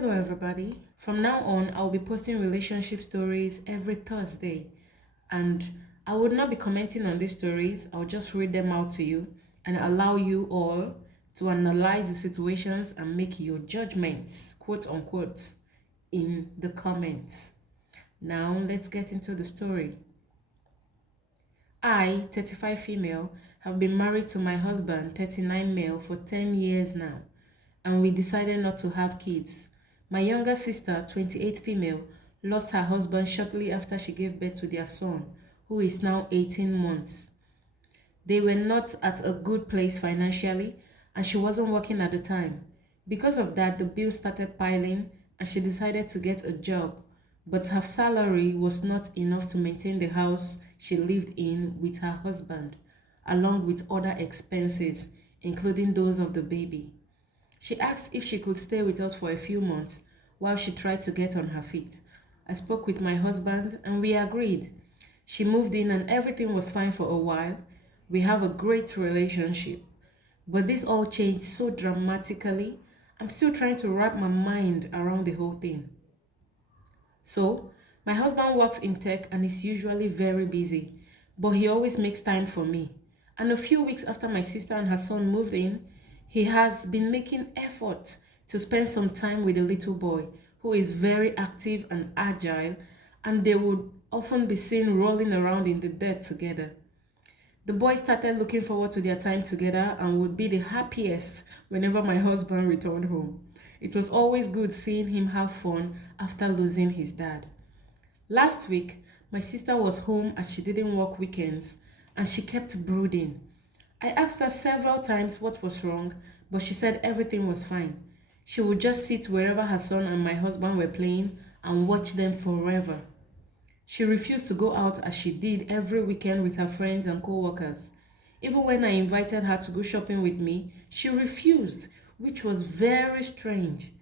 Hello, everybody. From now on, I'll be posting relationship stories every Thursday, and I would not be commenting on these stories. I'll just read them out to you and allow you all to analyze the situations and make your judgments, quote unquote, in the comments. Now, let's get into the story. I, 35 female, have been married to my husband, 39 male, for 10 years now, and we decided not to have kids. My younger sister, 28 female, lost her husband shortly after she gave birth to their son, who is now 18 months. They were not at a good place financially, and she wasn't working at the time. Because of that, the bills started piling, and she decided to get a job, but her salary was not enough to maintain the house she lived in with her husband, along with other expenses, including those of the baby. She asked if she could stay with us for a few months while she tried to get on her feet. I spoke with my husband and we agreed. She moved in and everything was fine for a while. We have a great relationship. But this all changed so dramatically. I'm still trying to wrap my mind around the whole thing. So, my husband works in tech and is usually very busy, but he always makes time for me. And a few weeks after my sister and her son moved in, he has been making effort to spend some time with the little boy, who is very active and agile, and they would often be seen rolling around in the dirt together. The boys started looking forward to their time together and would be the happiest whenever my husband returned home. It was always good seeing him have fun after losing his dad. Last week, my sister was home as she didn't work weekends and she kept brooding. I asked her several times what was wrong, but she said everything was fine. She would just sit wherever her son and my husband were playing and watch them forever. She refused to go out as she did every weekend with her friends and co-workers. Even when I invited her to go shopping with me, she refused, which was very strange.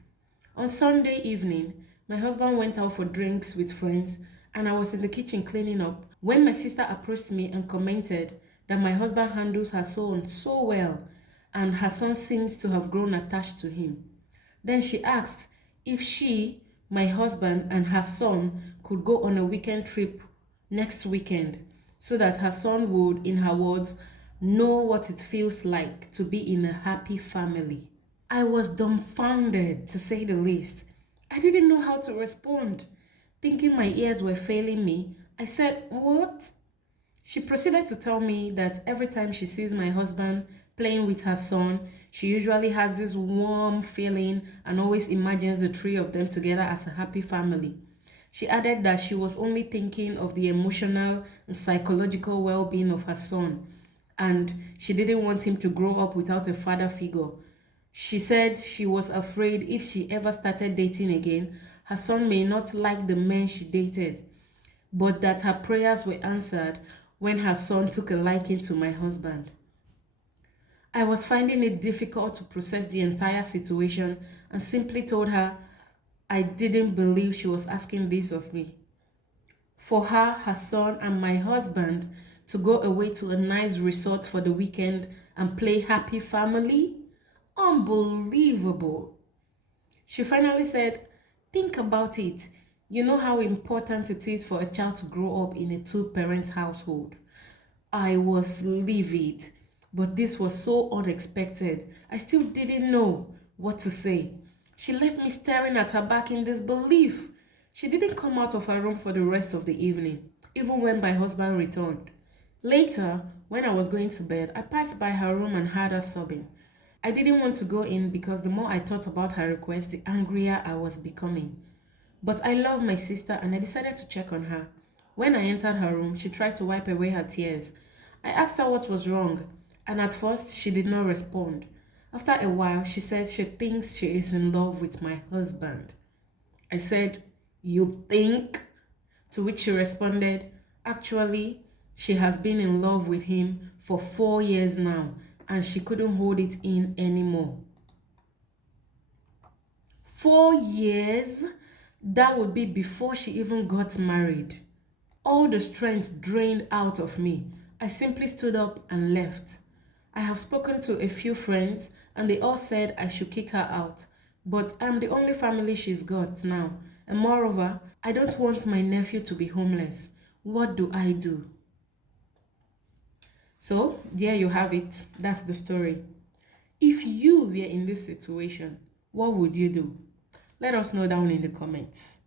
On Sunday evening, my husband went out for drinks with friends and I was in the kitchen cleaning up when my sister approached me and commented that my husband handles her son so well and her son seems to have grown attached to him. Then she asked if she, my husband, and her son could go on a weekend trip next weekend so that her son would, in her words, know what it feels like to be in a happy family. I was dumbfounded, to say the least. I didn't know how to respond. Thinking my ears were failing me, I said, "What?" She proceeded to tell me that every time she sees my husband playing with her son, she usually has this warm feeling and always imagines the three of them together as a happy family. She added that she was only thinking of the emotional and psychological well-being of her son, and she didn't want him to grow up without a father figure. She said she was afraid if she ever started dating again, her son may not like the men she dated, but that her prayers were answered when her son took a liking to my husband. I was finding it difficult to process the entire situation and simply told her I didn't believe she was asking this of me. For her, her son, and my husband to go away to a nice resort for the weekend and play happy family? Unbelievable. She finally said, "Think about it. You know how important it is for a child to grow up in a two-parent household." I was livid, but this was so unexpected. I still didn't know what to say. She left me staring at her back in disbelief. She didn't come out of her room for the rest of the evening, even when my husband returned. Later, when I was going to bed, I passed by her room and heard her sobbing. I didn't want to go in because the more I thought about her request, the angrier I was becoming. But I love my sister and I decided to check on her. When I entered her room, she tried to wipe away her tears. I asked her what was wrong, and at first she did not respond. After a while, she said she thinks she is in love with my husband. I said, "You think?" To which she responded, "Actually, she has been in love with him for 4 years now, and she couldn't hold it in anymore." 4 years? That would be before she even got married. All the strength drained out of me. I simply stood up and left. I have spoken to a few friends and they all said I should kick her out but I'm the only family she's got now. And moreover, I don't want my nephew to be homeless. What do I do? So, there you have it. That's the story. If you were in this situation, what would you do? Let us know down in the comments.